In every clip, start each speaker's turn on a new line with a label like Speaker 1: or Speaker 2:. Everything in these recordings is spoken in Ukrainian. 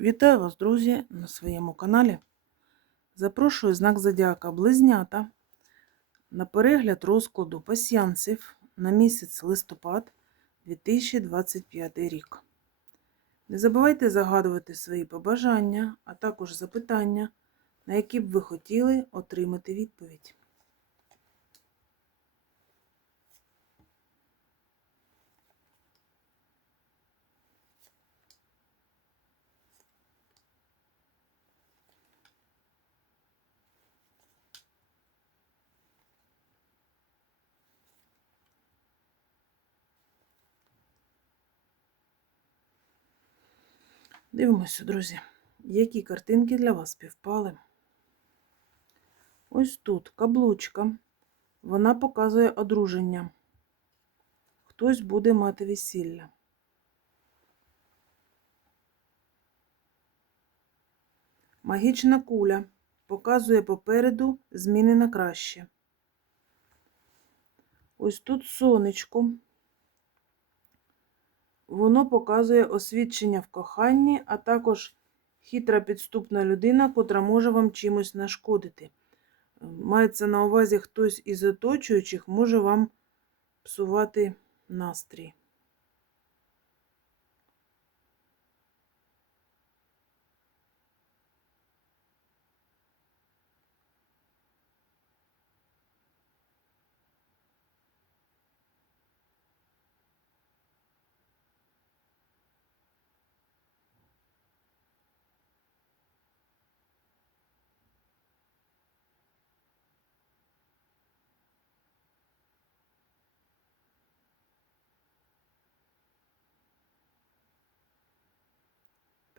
Speaker 1: Вітаю вас, друзі, на своєму каналі. Запрошую знак Зодіака Близнята на перегляд розкладу пасіянців на місяць листопад 2025 рік. Не забувайте загадувати свої побажання, а також запитання, на які б ви хотіли отримати відповідь. Дивимося, друзі, які картинки для вас співпали. Ось тут каблучка. Вона показує одруження. Хтось буде мати весілля. Магічна куля показує попереду зміни на краще. Ось тут сонечко. Воно показує освідчення в коханні, а також хитра підступна людина, котра може вам чимось нашкодити. Мається на увазі хтось із оточуючих може вам псувати настрій.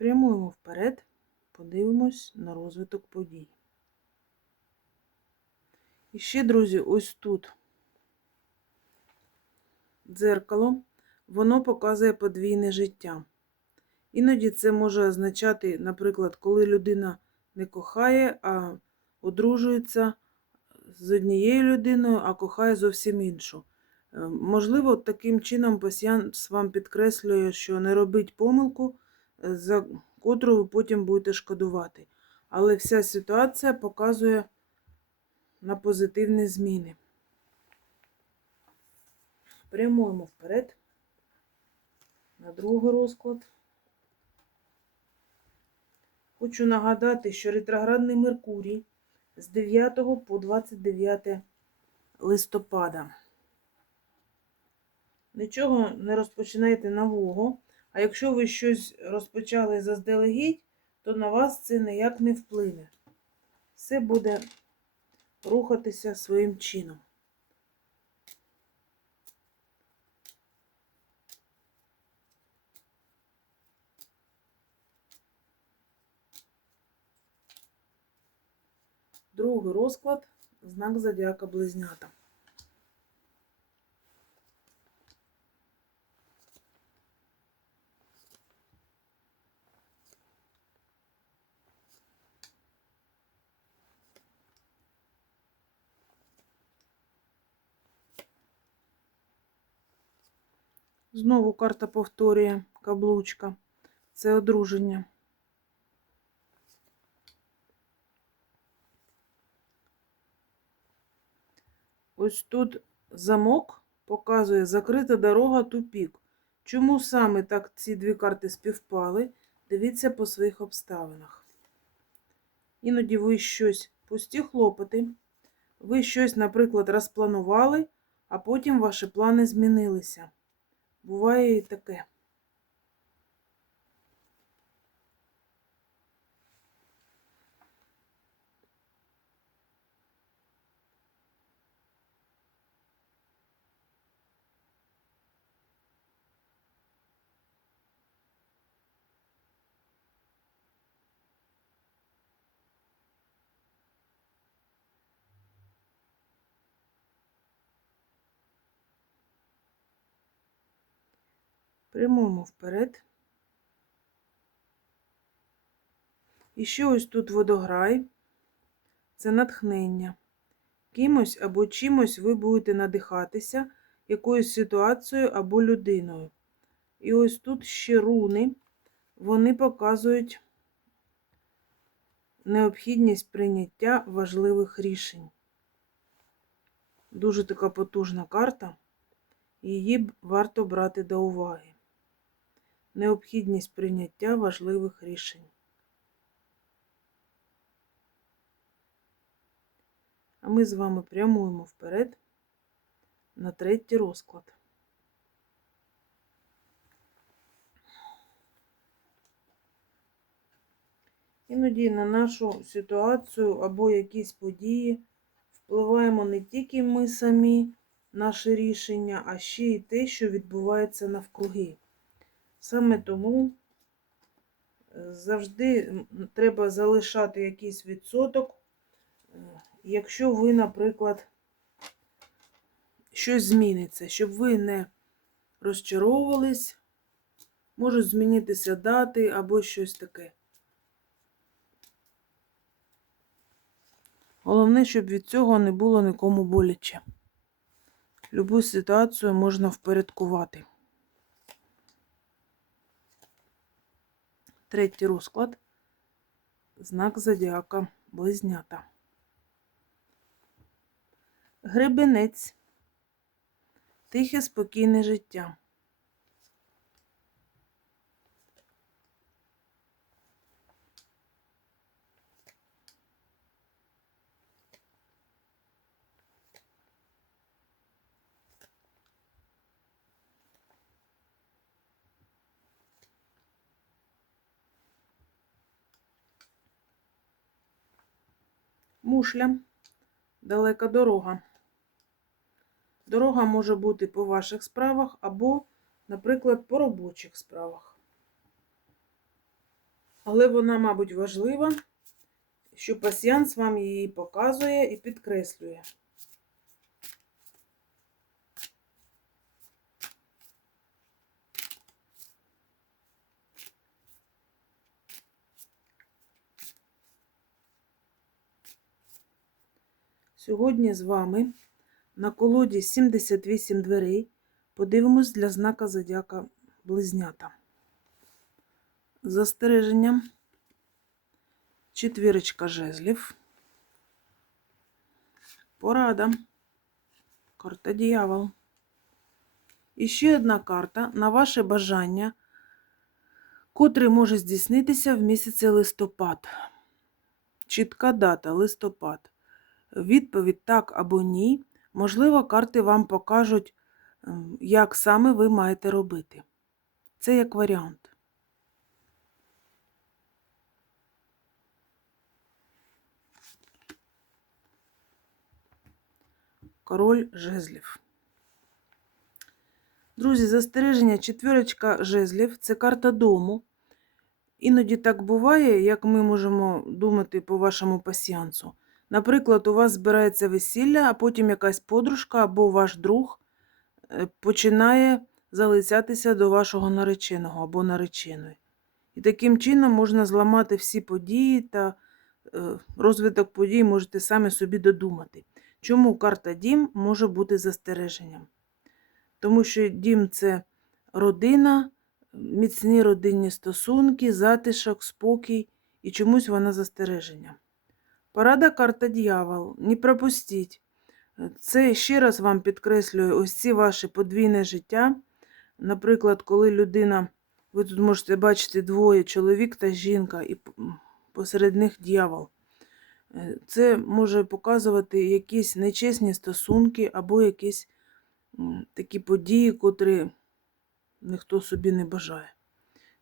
Speaker 1: Прямуємо вперед, подивимось на розвиток подій. І ще, друзі, ось тут дзеркало, воно показує подвійне життя. Іноді це може означати, наприклад, коли людина не кохає, а одружується з однією людиною, а кохає зовсім іншу. Е, можливо, таким чином пасіянс вам підкреслює, що не робить помилку за котру ви потім будете шкодувати. Але вся ситуація показує на позитивні зміни. Прямуємо вперед на другий розклад. Хочу нагадати, що ретроградний Меркурій з 9 по 29 листопада. Нічого не розпочинайте нового. А якщо ви щось розпочали заздалегідь, то на вас це ніяк не вплине. Все буде рухатися своїм чином. Другий розклад знак зодіака близнята. Знову карта повторює каблучка. Це одруження. Ось тут замок показує закрита дорога тупік. Чому саме так ці дві карти співпали? Дивіться по своїх обставинах. Іноді ви щось пусті хлопоти, ви щось, наприклад, розпланували, а потім ваші плани змінилися. Буває і таке. Прямуємо вперед. І ще ось тут водограй. Це натхнення. Кимось або чимось ви будете надихатися якоюсь ситуацією або людиною. І ось тут ще руни, вони показують необхідність прийняття важливих рішень. Дуже така потужна карта, її варто брати до уваги. Необхідність прийняття важливих рішень. А ми з вами прямуємо вперед на третій розклад. Іноді на нашу ситуацію або якісь події впливаємо не тільки ми самі, наше рішення, а ще й те, що відбувається навкруги. Саме тому е, завжди треба залишати якийсь відсоток, е, якщо ви, наприклад, щось зміниться, щоб ви не розчаровувались, можуть змінитися дати або щось таке. Головне, щоб від цього не було нікому боляче. Любу ситуацію можна впорядкувати. Третій розклад. Знак зодіака Близнята. Гребенець. Тихе, спокійне життя. Мушля. Далека дорога. Дорога може бути по ваших справах або, наприклад, по робочих справах. Але вона, мабуть, важлива, що пасіянс вам її показує і підкреслює. Сьогодні з вами на колоді 78 дверей подивимось для знака зодіака Близнята. Застереження. Четвірочка жезлів. Порада. Карта дьявол. І ще одна карта на ваше бажання, котре може здійснитися в місяці листопад. Чітка дата листопад. Відповідь так або ні. Можливо, карти вам покажуть, ем, як саме ви маєте робити. Це як варіант. Король жезлів. Друзі, застереження четвірочка жезлів це карта дому. Іноді так буває, як ми можемо думати по вашому пасіянсу. Наприклад, у вас збирається весілля, а потім якась подружка або ваш друг е, починає залицятися до вашого нареченого або нареченої. І таким чином можна зламати всі події та е, розвиток подій можете самі собі додумати. Чому карта Дім може бути застереженням? Тому що дім це родина, міцні родинні стосунки, затишок, спокій і чомусь вона застереженням. Порада карта дьявол. Не пропустіть. Це ще раз вам підкреслює ось ці ваші подвійне життя. Наприклад, коли людина, ви тут можете бачити двоє чоловік та жінка, і посеред них дьявол. Е, Це може показувати якісь нечесні стосунки або якісь такі події, котрі ніхто собі не бажає.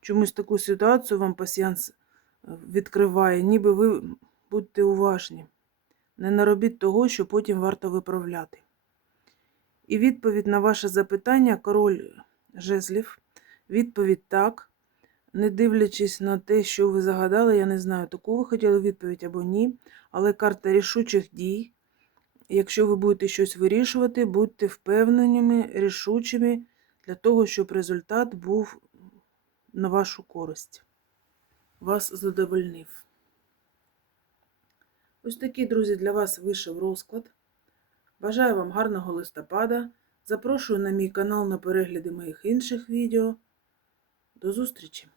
Speaker 1: Чомусь таку ситуацію вам пасіянс е, відкриває, ніби ви будьте уважні. Не наробіть того, що потім варто виправляти. І відповідь на ваше запитання, король жезлів, відповідь так. Не дивлячись на те, що ви загадали, я не знаю, таку ви хотіли відповідь або ні. Але карта рішучих дій. Якщо ви будете щось вирішувати, будьте впевненими, рішучими для того, щоб результат був на вашу користь. Вас задовольнив. Ось такий, друзі, для вас вийшов розклад. Бажаю вам гарного листопада. Запрошую на мій канал на перегляди моїх інших відео. До зустрічі!